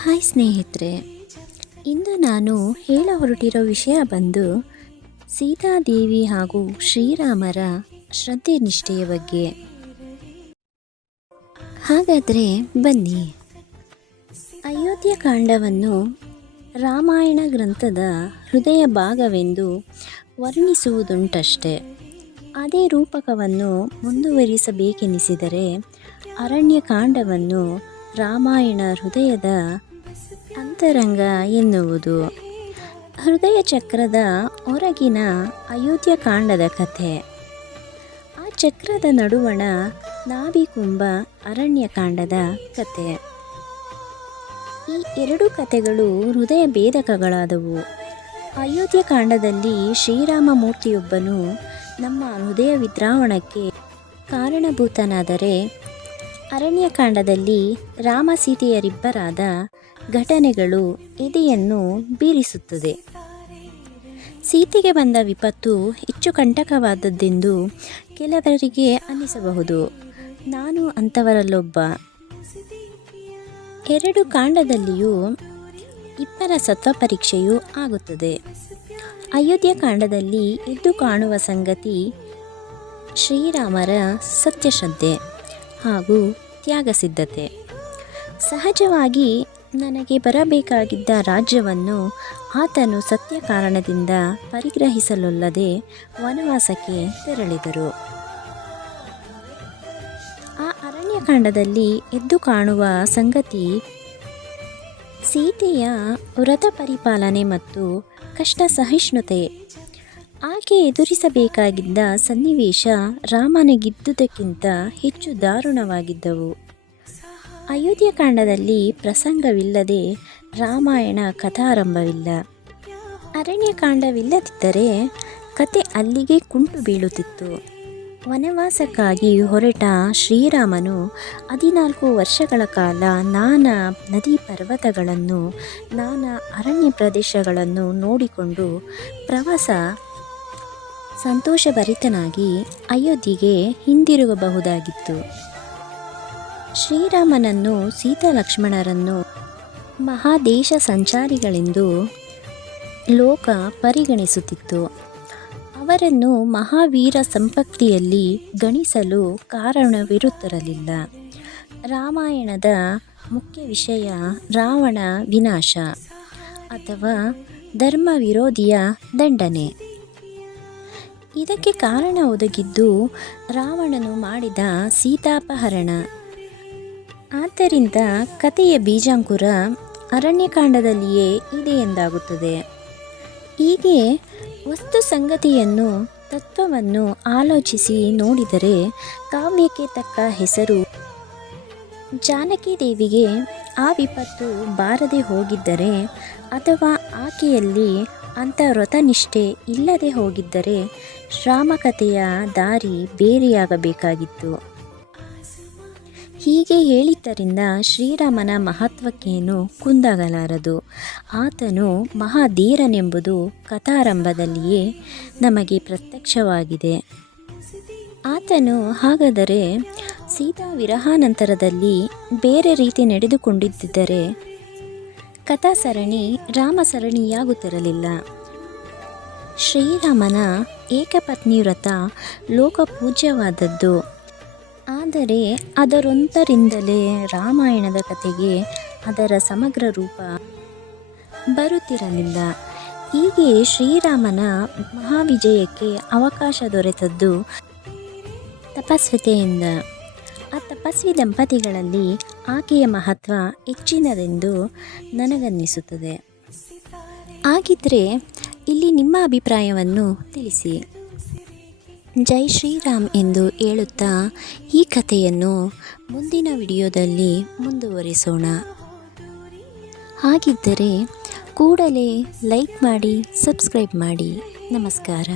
Hi ಸ್ನೇಹಿತರೆ, ಇಂದು ನಾನು ಹೇಳ ಹೊರಟಿರೋ ವಿಷಯ ಬಂದು ಸೀತಾದೇವಿ ಹಾಗೂ ಶ್ರೀರಾಮರ ಶ್ರದ್ಧೆ ನಿಷ್ಠೆಯ ಬಗ್ಗೆ. ಹಾಗಾದರೆ ಬನ್ನಿ. ಅಯೋಧ್ಯ ಕಾಂಡವನ್ನು ರಾಮಾಯಣ ಗ್ರಂಥದ ಹೃದಯ ಭಾಗವೆಂದು ವರ್ಣಿಸುವುದುಂಟಷ್ಟೆ. ಅದೇ ರೂಪಕವನ್ನು ಮುಂದುವರಿಸಬೇಕೆನಿಸಿದರೆ ಅರಣ್ಯಕಾಂಡವನ್ನು ರಾಮಾಯಣ ಹೃದಯದ ಅಂತರಂಗ ಎನ್ನುವುದು. ಹೃದಯ ಚಕ್ರದ ಹೊರಗಿನ ಅಯೋಧ್ಯ ಕಾಂಡದ ಕಥೆ. ಆ ಚಕ್ರದ ನಡುವಣ ನಾಭಿಕುಂಭ ಅರಣ್ಯಕಾಂಡದ ಕಥೆ. ಈ ಎರಡು ಕಥೆಗಳು ಹೃದಯ ಭೇದಕಗಳಾದವು. ಅಯೋಧ್ಯ ಕಾಂಡದಲ್ಲಿ ಶ್ರೀರಾಮ ಮೂರ್ತಿಯೊಬ್ಬನು ನಮ್ಮ ಹೃದಯ ವಿದ್ರಾವಣಕ್ಕೆ ಕಾರಣಭೂತನಾದರೆ, ಅರಣ್ಯಕಾಂಡದಲ್ಲಿ ರಾಮ ಸೀತೆಯರಿಬ್ಬರಾದ ಘಟನೆಗಳು ಎದೆಯನ್ನು ಬೀರಿಸುತ್ತದೆ. ಸೀತೆಗೆ ಬಂದ ವಿಪತ್ತು ಹೆಚ್ಚು ಕಂಟಕವಾದದ್ದೆಂದು ಕೆಲವರಿಗೆ ಅನ್ನಿಸಬಹುದು. ನಾನು ಅಂಥವರಲ್ಲೊಬ್ಬ. ಎರಡು ಕಾಂಡದಲ್ಲಿಯೂ ಇಬ್ಬರ ಸತ್ವ ಪರೀಕ್ಷೆಯೂ ಆಗುತ್ತದೆ. ಅಯೋಧ್ಯ ಕಾಂಡದಲ್ಲಿ ಎದ್ದು ಕಾಣುವ ಸಂಗತಿ ಶ್ರೀರಾಮರ ಸತ್ಯಶ್ರದ್ಧೆ ಹಾಗೂ ತ್ಯಾಗಸಿದ್ಧತೆ. ಸಹಜವಾಗಿ ನನಗೆ ಬರಬೇಕಾಗಿದ್ದ ರಾಜ್ಯವನ್ನು ಆತನು ಸತ್ಯ ಕಾರಣದಿಂದ ಪರಿಗ್ರಹಿಸಲೊಲ್ಲದೆ ವನವಾಸಕ್ಕೆ ತೆರಳಿದರು. ಆ ಅರಣ್ಯಕಾಂಡದಲ್ಲಿ ಎದ್ದು ಕಾಣುವ ಸಂಗತಿ ಸೀತೆಯ ವ್ರತ ಪರಿಪಾಲನೆ ಮತ್ತು ಕಷ್ಟ ಸಹಿಷ್ಣುತೆ. ಆಕೆ ಎದುರಿಸಬೇಕಾಗಿದ್ದ ಸನ್ನಿವೇಶ ರಾಮನಿಗಿದ್ದುದಕ್ಕಿಂತ ಹೆಚ್ಚು ದಾರುಣವಾಗಿದ್ದವು. ಅಯೋಧ್ಯ ಕಾಂಡದಲ್ಲಿ ಪ್ರಸಂಗವಿಲ್ಲದೆ ರಾಮಾಯಣ ಕಥಾರಂಭವಿಲ್ಲ. ಅರಣ್ಯಕಾಂಡವಿಲ್ಲದಿದ್ದರೆ ಕತೆ ಅಲ್ಲಿಗೆ ಕುಂಟು ಬೀಳುತ್ತಿತ್ತು. ವನವಾಸಕ್ಕಾಗಿ ಹೊರಟ ಶ್ರೀರಾಮನು 14 ವರ್ಷಗಳ ಕಾಲ ನಾನಾ ನದಿ ಪರ್ವತಗಳನ್ನು, ನಾನಾ ಅರಣ್ಯ ಪ್ರದೇಶಗಳನ್ನು ನೋಡಿಕೊಂಡು ಪ್ರವಾಸ ಸಂತೋಷಭರಿತನಾಗಿ ಅಯೋಧ್ಯೆಗೆ ಹಿಂದಿರುಗಬಹುದಾಗಿತ್ತು. ಶ್ರೀರಾಮನನ್ನು ಸೀತಾ ಲಕ್ಷ್ಮಣರನ್ನು ಮಹಾದೇಶ ಸಂಚಾರಿಗಳೆಂದು ಲೋಕ ಪರಿಗಣಿಸುತ್ತಿತ್ತು. ಅವರನ್ನು ಮಹಾವೀರ ಸಂಪತ್ತಿಯಲ್ಲಿ ಗಣಿಸಲು ಕಾರಣವಿರುತ್ತಿರಲಿಲ್ಲ. ರಾಮಾಯಣದ ಮುಖ್ಯ ವಿಷಯ ರಾವಣ ವಿನಾಶ ಅಥವಾ ಧರ್ಮ ವಿರೋಧಿಯ ದಂಡನೆ. ಇದಕ್ಕೆ ಕಾರಣ ಒದಗಿದ್ದು ರಾವಣನು ಮಾಡಿದ ಸೀತಾಪಹರಣ. ಆದ್ದರಿಂದ ಕಥೆಯ ಬೀಜಾಂಕುರ ಅರಣ್ಯಕಾಂಡದಲ್ಲಿಯೇ ಇದೆ ಎಂದಾಗುತ್ತದೆ. ಹೀಗೆ ವಸ್ತು ಸಂಗತಿಯನ್ನು, ತತ್ವವನ್ನು ಆಲೋಚಿಸಿ ನೋಡಿದರೆ ಕಾವ್ಯಕ್ಕೆ ತಕ್ಕ ಹೆಸರು. ಜಾನಕಿ ದೇವಿಗೆ ಆ ವಿಪತ್ತು ಬಾರದೆ ಹೋಗಿದ್ದರೆ ಅಥವಾ ಆಕೆಯಲ್ಲಿ ಅಂಥ ವ್ರತನಿಷ್ಠೆ ಇಲ್ಲದೆ ಹೋಗಿದ್ದರೆ ರಾಮಕಥೆಯ ದಾರಿ ಬೇರೆಯಾಗಬೇಕಾಗಿತ್ತು. ಹೀಗೆ ಹೇಳಿದ್ದರಿಂದ ಶ್ರೀರಾಮನ ಮಹತ್ವಕ್ಕೇನು ಕುಂದಾಗಲಾರದು. ಆತನು ಮಹಾಧೀರನೆಂಬುದು ಕಥಾರಂಭದಲ್ಲಿಯೇ ನಮಗೆ ಪ್ರತ್ಯಕ್ಷವಾಗಿದೆ. ಆತನು ಹಾಗಾದರೆ ಸೀತಾ ವಿರಹಾನಂತರದಲ್ಲಿ ಬೇರೆ ರೀತಿ ನಡೆದುಕೊಂಡಿದ್ದರೆ ಕಥಾ ಸರಣಿ ರಾಮ ಸರಣಿಯಾಗುತ್ತಿರಲಿಲ್ಲ. ಶ್ರೀರಾಮನ ಏಕಪತ್ನಿ ವ್ರತ ಲೋಕಪೂಜ್ಯವಾದದ್ದು. ಆದರೆ ಅದರೊಂದರಿಂದಲೇ ರಾಮಾಯಣದ ಕಥೆಗೆ ಅದರ ಸಮಗ್ರ ರೂಪ ಬರುತ್ತಿರಲಿಲ್ಲ. ಹೀಗೆ ಶ್ರೀರಾಮನ ಮಹಾವಿಜಯಕ್ಕೆ ಅವಕಾಶ ದೊರೆತದ್ದು ತಪಸ್ವಿತೆಯಿಂದ. ಆ ತಪಸ್ವಿ ದಂಪತಿಗಳಲ್ಲಿ ಆಕೆಯ ಮಹತ್ವ ಹೆಚ್ಚಿನದೆಂದು ನನಗನ್ನಿಸುತ್ತದೆ. ಹಾಗಿದ್ದರೆ ಇಲ್ಲಿ ನಿಮ್ಮ ಅಭಿಪ್ರಾಯವನ್ನು ತಿಳಿಸಿ. ಜೈ ಶ್ರೀರಾಮ್ ಎಂದು ಹೇಳುತ್ತಾ ಈ ಕಥೆಯನ್ನು ಮುಂದಿನ ವಿಡಿಯೋದಲ್ಲಿ ಮುಂದುವರಿಸೋಣ. ಹಾಗಿದ್ದರೆ ಕೂಡಲೇ ಲೈಕ್ ಮಾಡಿ, ಸಬ್ಸ್ಕ್ರೈಬ್ ಮಾಡಿ. ನಮಸ್ಕಾರ.